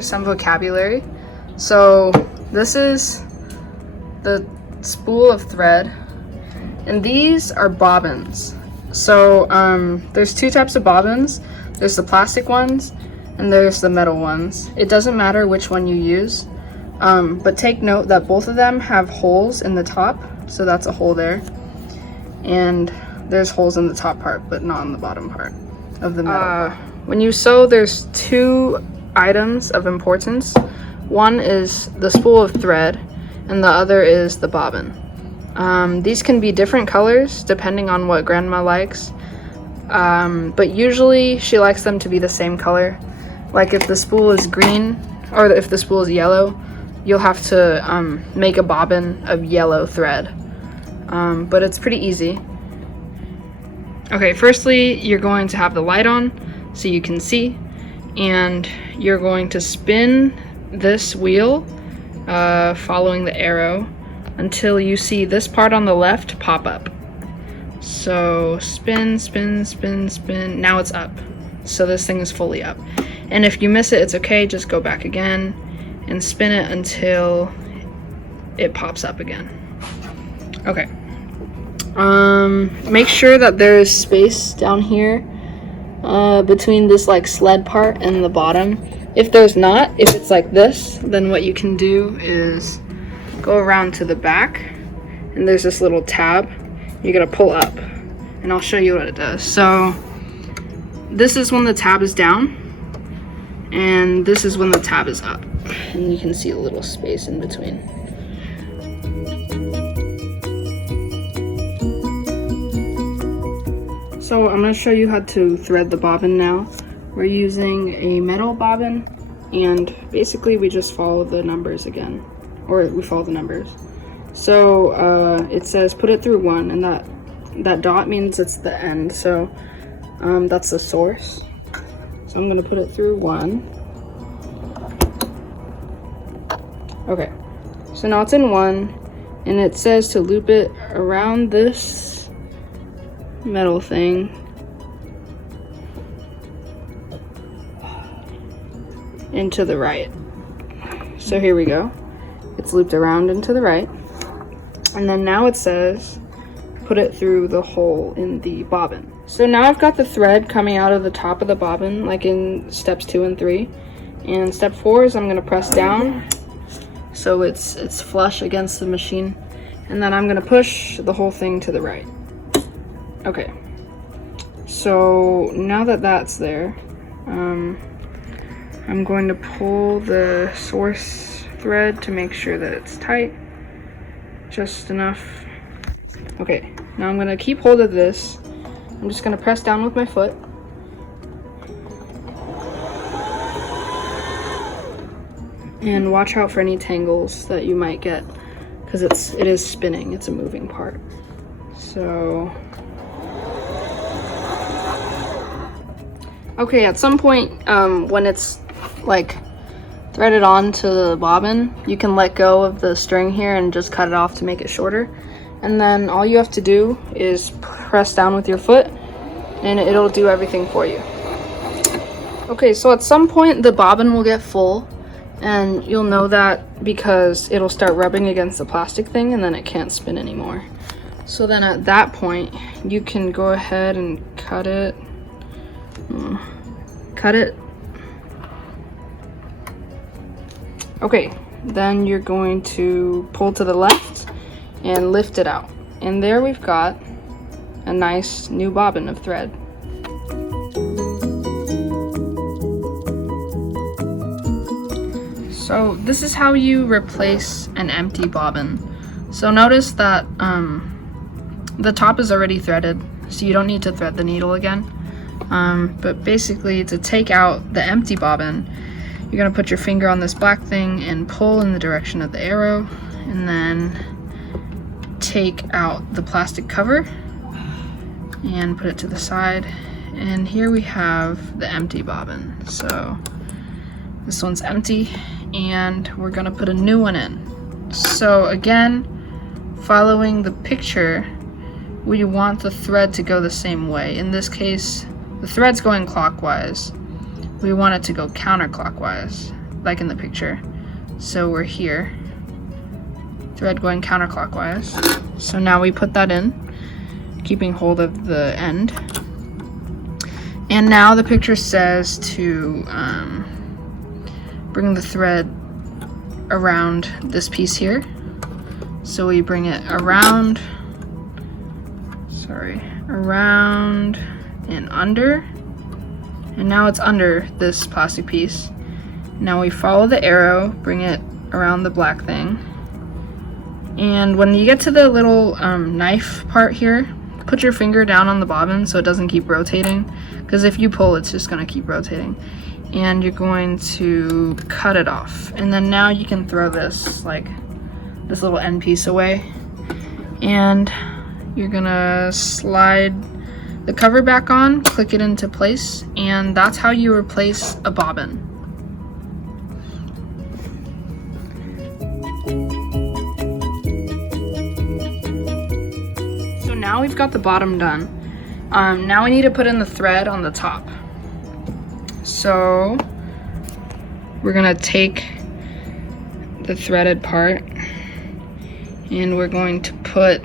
here's some vocabulary. So this is the spool of thread, and these are bobbins. So there's two types of bobbins. There's the plastic ones and there's the metal ones. It doesn't matter which one you use, but take note that both of them have holes in the top. So that's a hole there, and there's holes in the top part but not in the bottom part of the metal. When you sew, there's two items of importance. One is the spool of thread and the other is the bobbin. These can be different colors depending on what grandma likes, but usually she likes them to be the same color. Like if the spool is green or if the spool is yellow, you'll have to make a bobbin of yellow thread, but it's pretty easy. Okay, firstly you're going to have the light on so you can see, and you're going to spin this wheel following the arrow until you see this part on the left pop up. So spin, spin, spin, spin. Now it's up. So this thing is fully up. And if you miss it, it's okay. Just go back again and spin it until it pops up again. Okay. Make sure that there is space down here between this like sled part and the bottom. If there's not, if it's like this, then what you can do is go around to the back, and there's this little tab you're gonna pull up, and I'll show you what it does. So this is when the tab is down, and this is when the tab is up, and you can see a little space in between. So I'm going to show you how to thread the bobbin now. We're using a metal bobbin, and basically we just follow the numbers again, or we follow the numbers. So it says put it through 1, and that dot means it's the end, so that's the source. So I'm going to put it through 1. Okay, so now it's in 1, and it says to loop it around this metal thing into the right. So here we go. It's looped around into the right, and then now it says put it through the hole in the bobbin. So now I've got the thread coming out of the top of the bobbin, like in steps 2 and 3. And step 4 is I'm going to press down so it's flush against the machine, and then I'm going to push the whole thing to the right. Okay, so now that that's there, I'm going to pull the source thread to make sure that it's tight, just enough. Okay, now I'm going to keep hold of this. I'm just going to press down with my foot. And watch out for any tangles that you might get, because it is spinning, it's a moving part. So okay, at some point when it's like threaded onto the bobbin, you can let go of the string here and just cut it off to make it shorter. And then all you have to do is press down with your foot and it'll do everything for you. Okay, so at some point the bobbin will get full, and you'll know that because it'll start rubbing against the plastic thing and then it can't spin anymore. So then at that point you can go ahead and cut it. Okay, then you're going to pull to the left and lift it out, and there we've got a nice new bobbin of thread. So this is how you replace an empty bobbin. So notice that the top is already threaded, so you don't need to thread the needle again. But basically, to take out the empty bobbin, you're going to put your finger on this black thing and pull in the direction of the arrow, and then take out the plastic cover and put it to the side. And here we have the empty bobbin. So this one's empty, and we're going to put a new one in. So again, following the picture, we want the thread to go the same way. In this case, the thread's going clockwise. We want it to go counterclockwise. like in the picture. So we're here, thread going counterclockwise. So now we put that in, keeping hold of the end. And now the picture says to bring the thread around this piece here. So we bring it around, around and under. And now it's under this plastic piece. Now we follow the arrow, bring it around the black thing. And when you get to the little knife part here, put your finger down on the bobbin so it doesn't keep rotating, because if you pull, it's just going to keep rotating. And you're going to cut it off. And then now you can throw this, like, this little end piece away. And you're going to slide the cover back on, click it into place, and that's how you replace a bobbin. So now we've got the bottom done. Now we need to put in the thread on the top. So we're gonna take the threaded part and we're going to put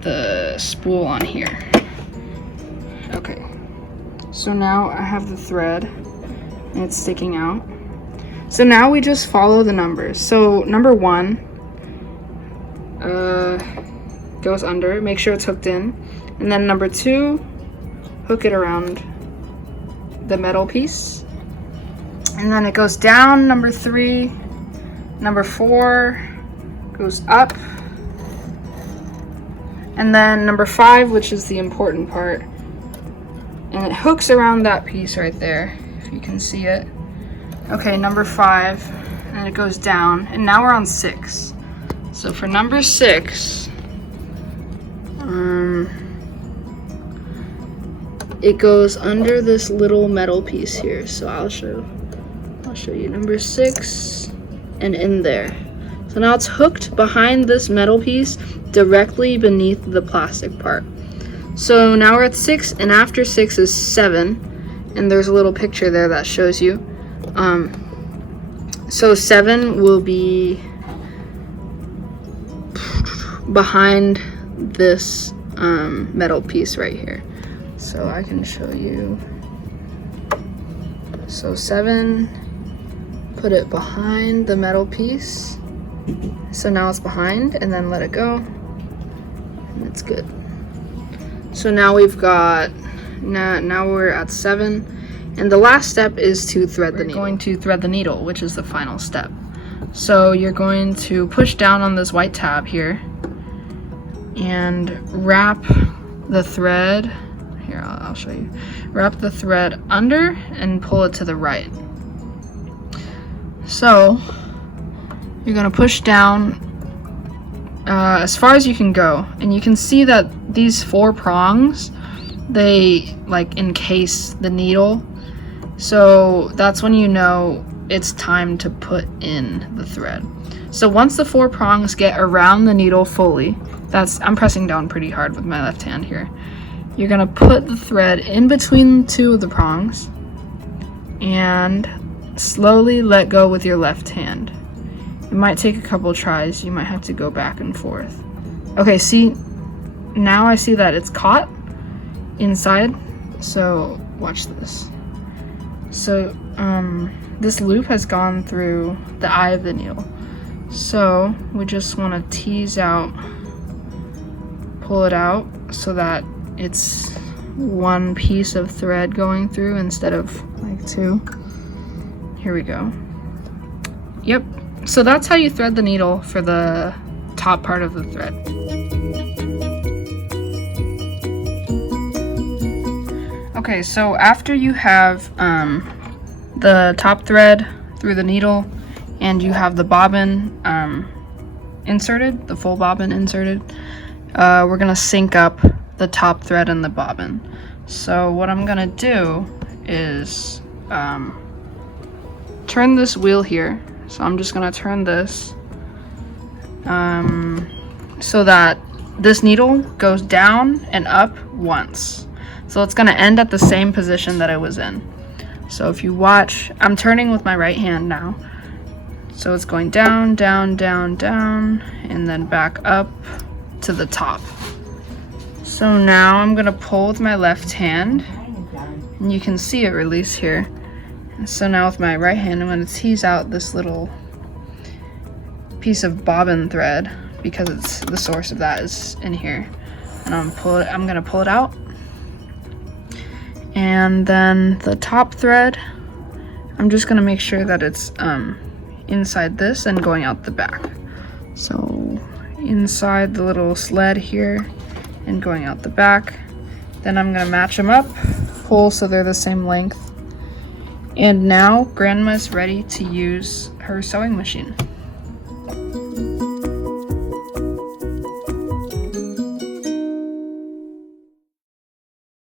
the spool on here. Okay, so now I have the thread and it's sticking out. So now we just follow the numbers. So number 1 goes under, make sure it's hooked in, and then number 2, hook it around the metal piece, and then it goes down. Number 3, number 4 goes up, and then number 5, which is the important part, and it hooks around that piece right there, if you can see it. Okay, number 5, and it goes down, and now we're on 6. So for number 6, it goes under this little metal piece here. So I'll show you number 6 and in there. So now it's hooked behind this metal piece directly beneath the plastic part. So now we're at 6, and after 6 is 7, and there's a little picture there that shows you. So 7 will be behind this metal piece right here. So I can show you. So 7, put it behind the metal piece. So now it's behind, and then let it go, and it's good. So now we've got, now we're at 7, and the last step is to thread the needle. We're going to thread the needle, which is the final step. So you're going to push down on this white tab here and wrap the thread. Here, I'll show you. Wrap the thread under and pull it to the right. So you're gonna push down as far as you can go, and you can see that these 4 prongs, they like encase the needle. So that's when you know it's time to put in the thread. So once the 4 prongs get around the needle fully, I'm pressing down pretty hard with my left hand here. You're gonna put the thread in between 2 of the prongs and slowly let go with your left hand. It might take a couple tries. You might have to go back and forth. Okay, see, now I see that it's caught inside. So watch this. So this loop has gone through the eye of the needle. So we just want to tease out, pull it out so that it's 1 piece of thread going through instead of like 2. Here we go. Yep. So that's how you thread the needle for the top part of the thread. Okay, so after you have the top thread through the needle and you have the bobbin inserted, the full bobbin inserted, we're gonna sync up the top thread and the bobbin. So what I'm gonna do is turn this wheel here. So I'm just gonna turn this so that this needle goes down and up once. So it's gonna end at the same position that it was in. So if you watch, I'm turning with my right hand now. So it's going down, down, down, down, and then back up to the top. So now I'm gonna pull with my left hand, and you can see it release here. And so now with my right hand, I'm gonna tease out this little piece of bobbin thread because it's the source of that is in here. And I'm gonna pull it out. And then the top thread, I'm just gonna make sure that it's inside this and going out the back. So inside the little sled here and going out the back. Then I'm gonna match them up, pull so they're the same length. And now Grandma's ready to use her sewing machine.